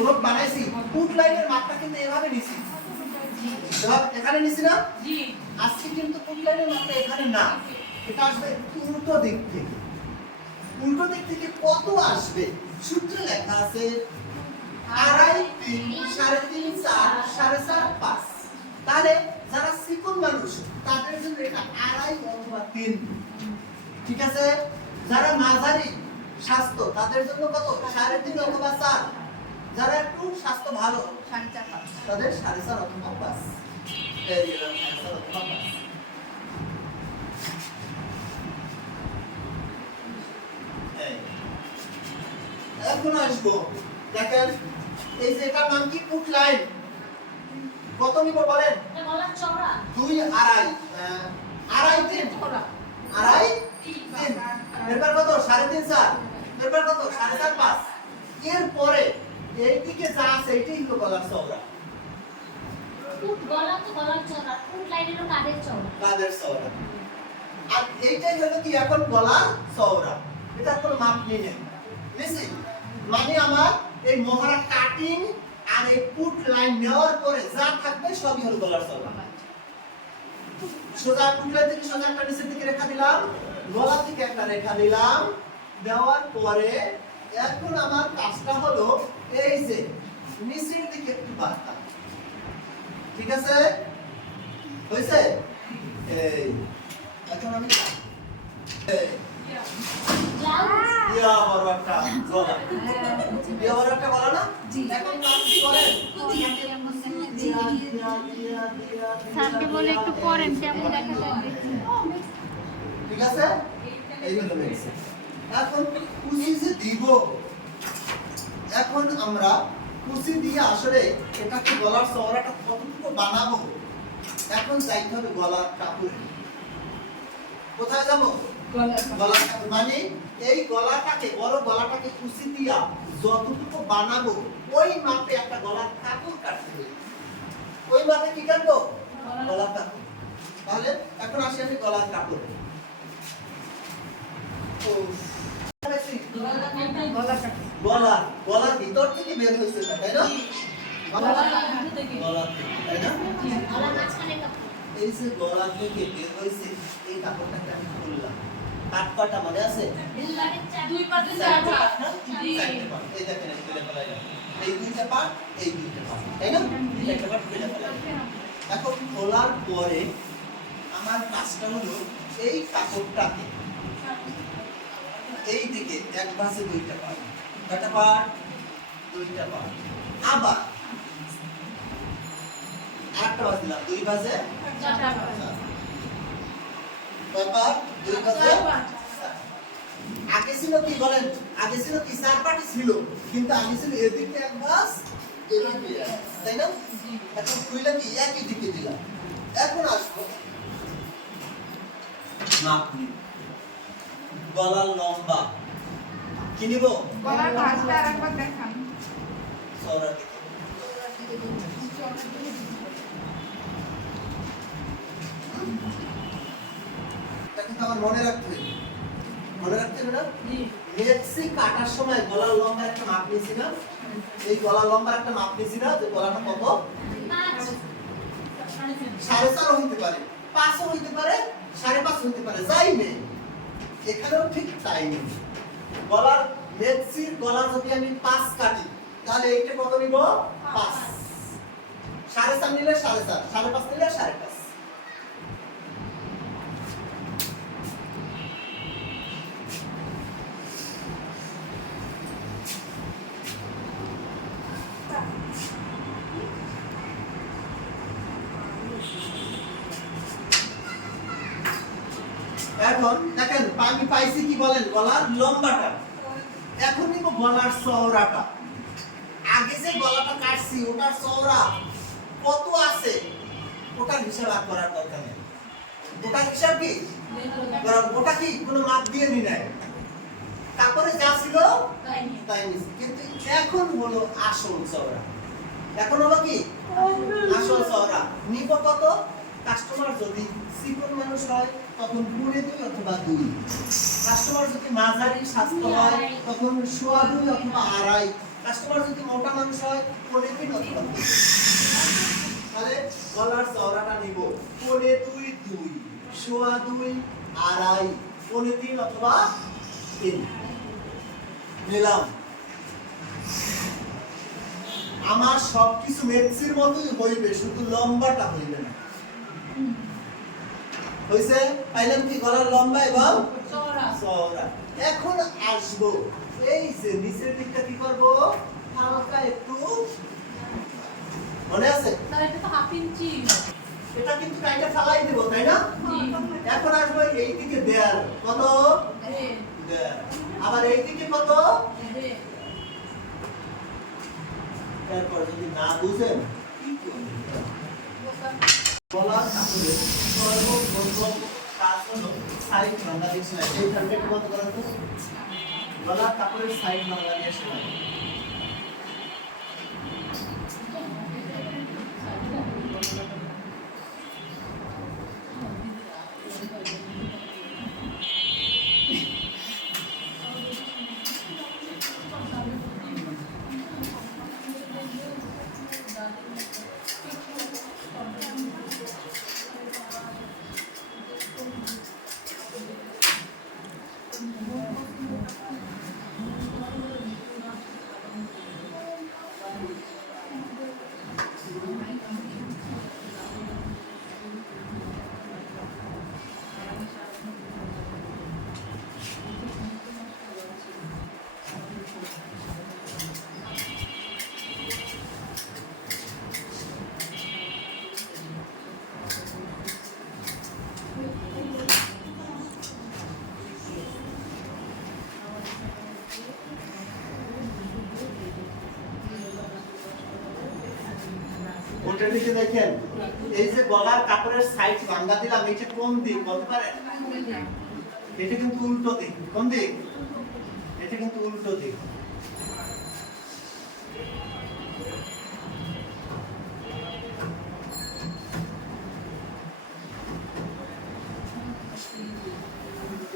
Block বানাইছি foot লাইনের মাপটা কিন্তু এভাবে নিছি। এখানে নিছি না? জি। আজকে কিন্তু ফুট লাইনের মাপটা এখানে না। এটা আসবে উল্টো দিক থেকে। উল্টো দিক থেকে কত আসবে? সূত্রে লেখা আছে আড়াই তিন সাড়ে তিন চার সাড়ে চার পাঁচ। তাহলে যারা চিকন মানুষ তাদের জন্য এটা আড়াই অথবা তিন। ঠিক আছে? যারা মাঝারি স্বাস্থ্য তাদের জন্য কত? সাড়ে তিন অথবা চার। যারা একটু স্বাস্থ্য ভালো তাদের সাড়ে চার অথবা পাঁচ। এখন আসব। দেখেন এই যে এটার নাম কি? Put line. কত নিব বলেন? দুই আড়াই। আহ, আড়াই তিন? আড়াই তিন। এরপর কত? সাড়ে তিন চার। এরপর কত? সাড়ে চার পাঁচ। এইদিকে যা আছে এটাই হলো গলার চওড়া। গলা তো গলার চওড়া ফুট লাইনেরও কাঁধের চওড়া? কাদের চওড়া? আর এইটাই হলো কি এখন গলার চওড়া। এটা কোনো মাপ নেই বুঝলি? মানে আমার এই মহারা কাটিং আর এই পুট লাইন নেওয়ার পরে যা থাকবে সবই হলো গলার চওড়া। সোজা পুটলাইন থেকে সোজা একটা নিচের দিকে রেখা দিলাম গলা থেকে একটা রেখা দিলাম দেওয়ার পরে এখন আমার কাজটা হলো এই যে নিচের দিকে একটু বাড়তাম ঠিক আছে? হয়েছে? এই এখন আমি একটা করেন? বলে একটু পড়েন কেমন দেখা যাবে ঠিক আছে? এই হলো এখন কুচি যে দিব। এখন আমরা কুচি দিয়ে আসলে এটাকে গলার চওড়াটা কতটুকু বানাবো? এখন যাইতে হবে গলার কাপড়ে। কোথায় যাব? গলার কাপড়। মানে এই গলাটাকে বড় গলাটাকে কুচি দিয়া যতটুকু বানাবো ওই মাপে একটা গলার কাপড় কাটতে হবে। ওই মাপে কি কাটবো? গলার কাপড়। তাহলে এখন আসি আমি গলার কাপড়। ও, গলা গলার ভিতর থেকে বের হয়েছে তাই না থেকে, তাই না এই গলা বের হয়েছে এই কাপড়টাকে আমি খুললাম মনে আছে পাশে? এই। এই তাই না। এখন খোলার পরে আমার কাজটা হলো এই কাপড়টাকে এই দিকে এক ভাঁজে দুইটা পাট কয়টা দুইটা আবার দিলাম দুই দুই ভাঁজে আগে ছিল কি বলেন? আগে ছিল কি? চার পাটি ছিল। কিন্তু আগে ছিল এদিকে এক এদিকে তাই না? এখন খুইলা কি? একই দিকে দিলাম। এখন আসব। মাপ গলার লম্বা। কি নিব? গলার ভাঁজটা আরেকবার দেখান। চওড়া দিকে আমার মনে রাখতে হবে। মনে রাখতে হবে না? কাটার সময় গলার লম্বা একটা মাপ নিয়েছি না? এই গলার লম্বা একটা মাপ নিয়েছি না? যে গলাটা কত? সাড়ে চারও হইতে পারে। পাঁচও হইতে পারে সাড়ে পাঁচ হইতে পারে। যাই নেই। এখানেও ঠিক তাই নেই। গলার মেক্সির গলা যদি আমি পাঁচ কাটি, তাহলে এইটা কত নিব? পাঁচ। সাড়ে চার নিলে সাড়ে চার, সাড়ে পাঁচ নিলে সাড়ে পাঁচ। এখন দেখেন আমি পাইছি কি বলেন? গলার লম্বাটা। এখন নিব গলার চওড়াটা। আগে যে গলাটা কাটছি ওটার চওড়া কত আছে? ওটার হিসাব আর করার দরকার নেই। ওটার হিসাব কি? ওটা কি কোনো মাপ দিয়ে নি নাই? তারপরে যা ছিল তাই নিছি কিন্তু এখন হলো আসল চওড়া। এখন হলো কি? আসল। চওড়া। নিব কত? কাস্টমার যদি চিকন মানুষ হয় তখন পুনে দুই অথবা দুই কাস্টমার যদি মাঝারি স্বাস্থ্য হয় তখন সোয়া দুই অথবা আড়াই। কাস্টমার যদি মোটা মানুষ হয় পনে তিন অথবা দুই। তাহলে গলার চওড়াটা নিব। পনে দুই দুই। সোয়া দুই আড়াই। পনে তিন অথবা তিন। নিলাম। আমার সবকিছু মেক্সির মতোই হইবে শুধু লম্বাটা হইবে না। হইছে? পাইলাম কি গলার লম্বা এবং চওড়া। এখন আসব। এই যে নিচের দিকটা কি করব? হালকা একটু। মনে আছে? এটা কিন্তু কাইটা ফালাই দেব তাই না? এখন আসব এই দিকে দেয়ার কত আবার এই দিকে কত এরপর যদি না বুঝেন কি করবেন? গলার কাপড়ে সর্বপ্রথম কাজ হলো সাইড সেলাই এই টার্গেট কত করা তো গলার কাপড়ের সাইড দিয়ে সেলাই ওটা দিকে দেখেন। এই যে গলার কাপড়ের সাইড ভাঙা দিলাম এটা কোন দিক বলতে পারেন এটা কিন্তু উল্টো দিক। কোন দিক? এটা কিন্তু উল্টো দিক।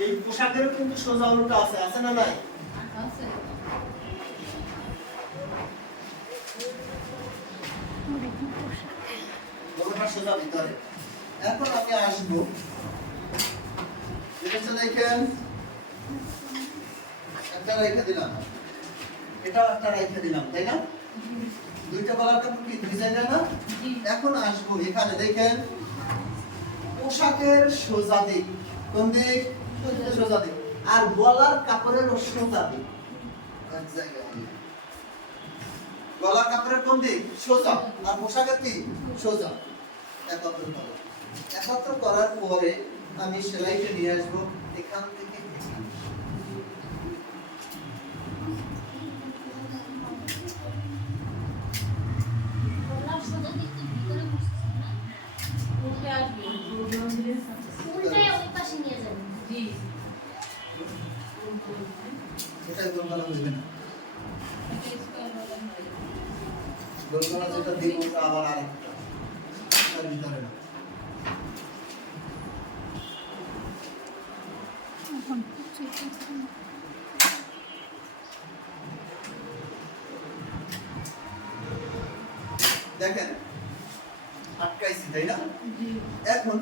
এই পোশাকেরও কিন্তু সোজা উল্টো আছে আছে না নাই? সোজা ভিতরে এখন আমি আসব। জিনিসটা দেখেন একটা রেখে দিলাম। এটাও একটা রেখে দিলাম তাই না? দুইটা কি না? এখন আসব এখানে দেখেন। পোশাকের সোজা দিক। কোন দিক? সোজা দিক। আর গলার কাপড়ের সোজা দিক। এক জায়গায় গলার কাপড়ের কোন দিক? সোজা। আর পোশাকের কি? সোজা। একত্র করো। একত্র করার পরে আমি সেলাইটা নিয়ে আসব। এখান থেকে দেখেন আটকাইছি তাই না? এখন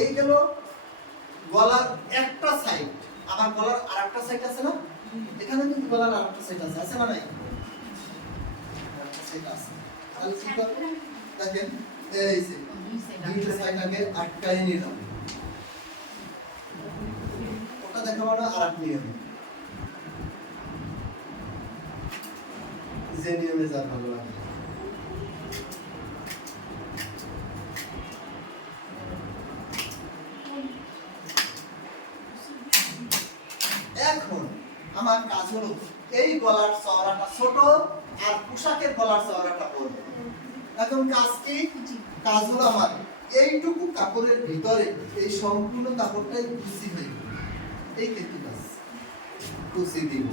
এই গেল গলার একটা সাইড আবার গলার আরেকটা সাইড আছে না? এখানে কিন্তু গলার আরেকটা সাইড আছে আছে না নাই? আরেকটা সাইড আছে। তাহলে কি দেখেন এই যে দুইটা সাইড আগে আটকাই নিলাম। ওটা দেখাবো না আর এক নিয়মে যে নিয়মে যার ভালো লাগে এখন আমার কাজ হলো এই গলার চওড়াটা ছোট আর পোশাকের গলার চওড়াটা বড় এখন কাজ কি কাজ হলো আমার। এইটুকু কাপড়ের ভিতরে এই সম্পূর্ণ কাপড়টাই কুচি হয়ে। এই কিন্তু কাজ কুচি দিব।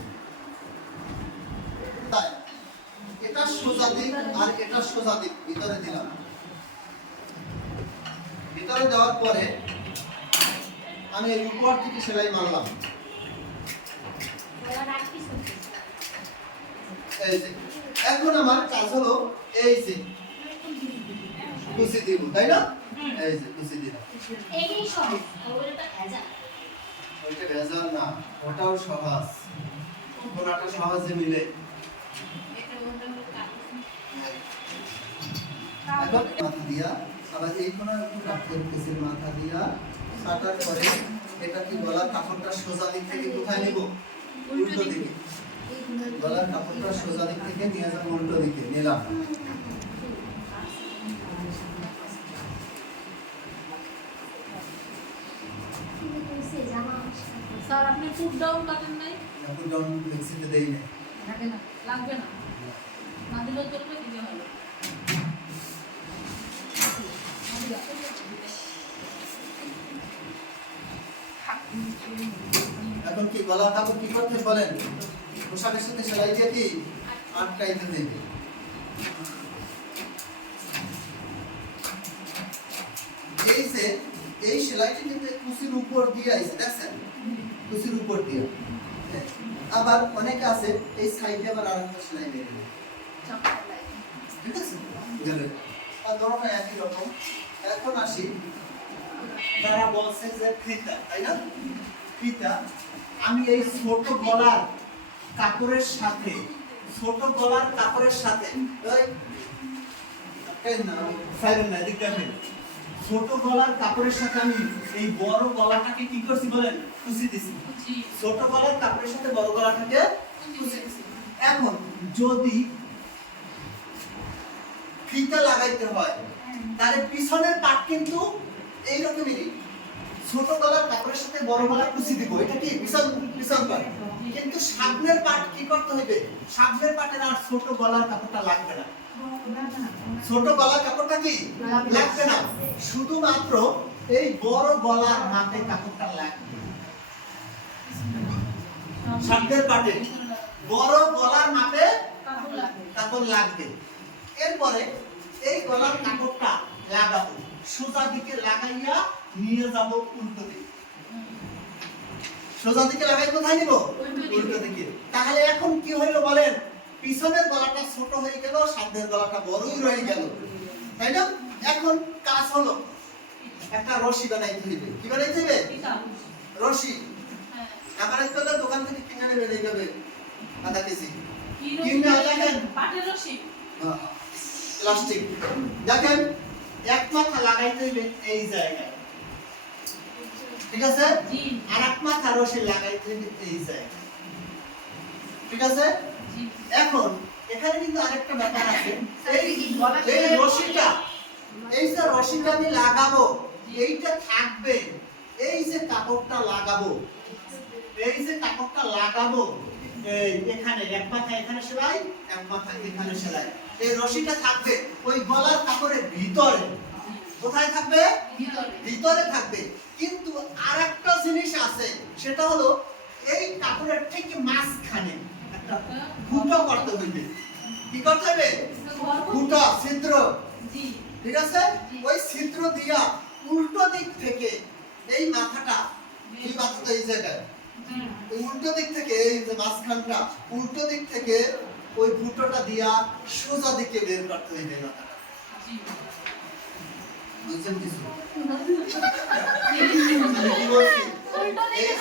তাই, এটা সোজা দিক আর এটা সোজা দিক, ভিতরে দিলাম। ভিতরে দেওয়ার পরে আমি এই উপর থেকে সেলাই মারলাম। এখন আমার কাজ হলো এই যে কুচি দিব তাই না? এই যে কুচি দিলাম এই সহজ ওটা ভেজা ওইটা ভেজাল না ওটাও সহজ। কোনটা সহজে মিলে। এখন মাথা দিয়া আবার এই কোনা একটু হইতেছে মাথা দিয়া কাটার পরে এটা কি গলার কাপড়টা সোজা দিক থেকে কোথায় নিব? উল্টো দিকে। গলার কাপড়টা সোজা দিক থেকে নিয়ে যাব উল্টো দিকে নিলাম। আপনি ফুড ডাউন কাটেন নাই? এখন ডাউন মেক্সিতে দেই না লাগে না লাগবে না। না দিলেও চলবে দিলে ভালো এখন কি গলার কাপড় কি করতে বলেন? পোশাকের সাথে সেলাই দিয়ে কি আটকাইতে দেবে এই যে এই সেলাইটি কিন্তু কুচির উপর দিয়ে আইছে দেখছেন? কুচির উপর দিয়ে। আবার অনেক আছে, এই সাইডে আবার আরেকটা সেলাই দিয়ে দেবে। ঠিক আছে? গেল। আর একই রকম। এখন আসি। তারা বলছে যে ফিতা, তাই না? ফিতা, আমি এই ছোট গলার কাপড়ের সাথে, ছোট গলার কাপড়ের সাথে ওই না সাইলেন্ট না দিকটা। ছোট গলার কাপড়ের সাথে আমি এই বড় গলাটাকে কি করছি বলেন? কুচি দিছি। ছোট গলার কাপড়ের সাথে বড় গলাটাকে কুচি দিছি। এখন যদি ফিতা লাগাইতে হয় তাহলে পিছনের পাট কিন্তু এইরকমই। ছোট গলার কাপড়ের সাথে বড় গলা কুচি দিব। এটা কি? পিছন পিছন পাট। কিন্তু সামনের পাট কি করতে হবে? সামনের পাটের আর ছোট গলার কাপড়টা লাগবে না। ছোট গলার কাপড়টা কি? লাগবে না। শুধুমাত্র এই বড় গলার মাপে কাপড়টা লাগবে। সামনের পাটে বড় গলার মাপে কাপড় লাগবে। এরপরে এই গলার কাপড়টা লাগাবো। সোজা দিকে লাগাইয়া নিয়ে যাব উল্টো সোজা দিকে লাগাই কোথায় নিব? উল্টো দিকে। তাহলে এখন কি হইল বলেন? পিছনের গলাটা ছোট হয়ে গেল সামনের গলাটা বড়ই রয়ে গেল। তাই না? এখন কাজ হলো একটা রশি বানাইতে হইবে। কি বানাইতে হইবে? রশি। হ্যাঁ আমার করলে দোকান থেকে কিনে নেবে এইভাবে আধা কেজি। কিনে দেখেন। পাটের রসি প্লাস্টিক। দেখেন এক মাথা লাগাইতে হইবে এই জায়গায়। ঠিক আছে? আর এক মাথা রশি লাগাইতে এই ঠিক আছে? এখন এখানে কিন্তু আরেকটা ব্যাপার আছে। এই এই রশিটা এই যে রশিটা আমি লাগাবো এইটা থাকবে। এই যে কাপড়টা লাগাবো এই যে কাপড়টা লাগাবো এখানে এক মাথা এখানে সেলাই এক মাথা এখানে সেলাই। এই রশিটা থাকবে ওই গলার কাপড়ের ভিতরে। কোথায় থাকবে? ভিতরে। থাকবে। কিন্তু আর একটা জিনিস আছে সেটা হলো এই কাপড়ের ঠিক মাঝখানে একটা ফুটো করতে হইবে। কি করতে হবে ফুটো ছিদ্র। ঠিক আছে? ওই ছিদ্র দিয়া উল্টো দিক থেকে এই মাথাটা এই মাথাটা এই জায়গায়? উল্টো দিক থেকে এই যে মাঝখানটা উল্টো দিক থেকে ওই ফুটোটা দিয়া সোজা দিকে বের করতে হইবে মাথাটা। জি বুঝছেন কিছু জি আমি কি বলছি উল্টো দিকে এই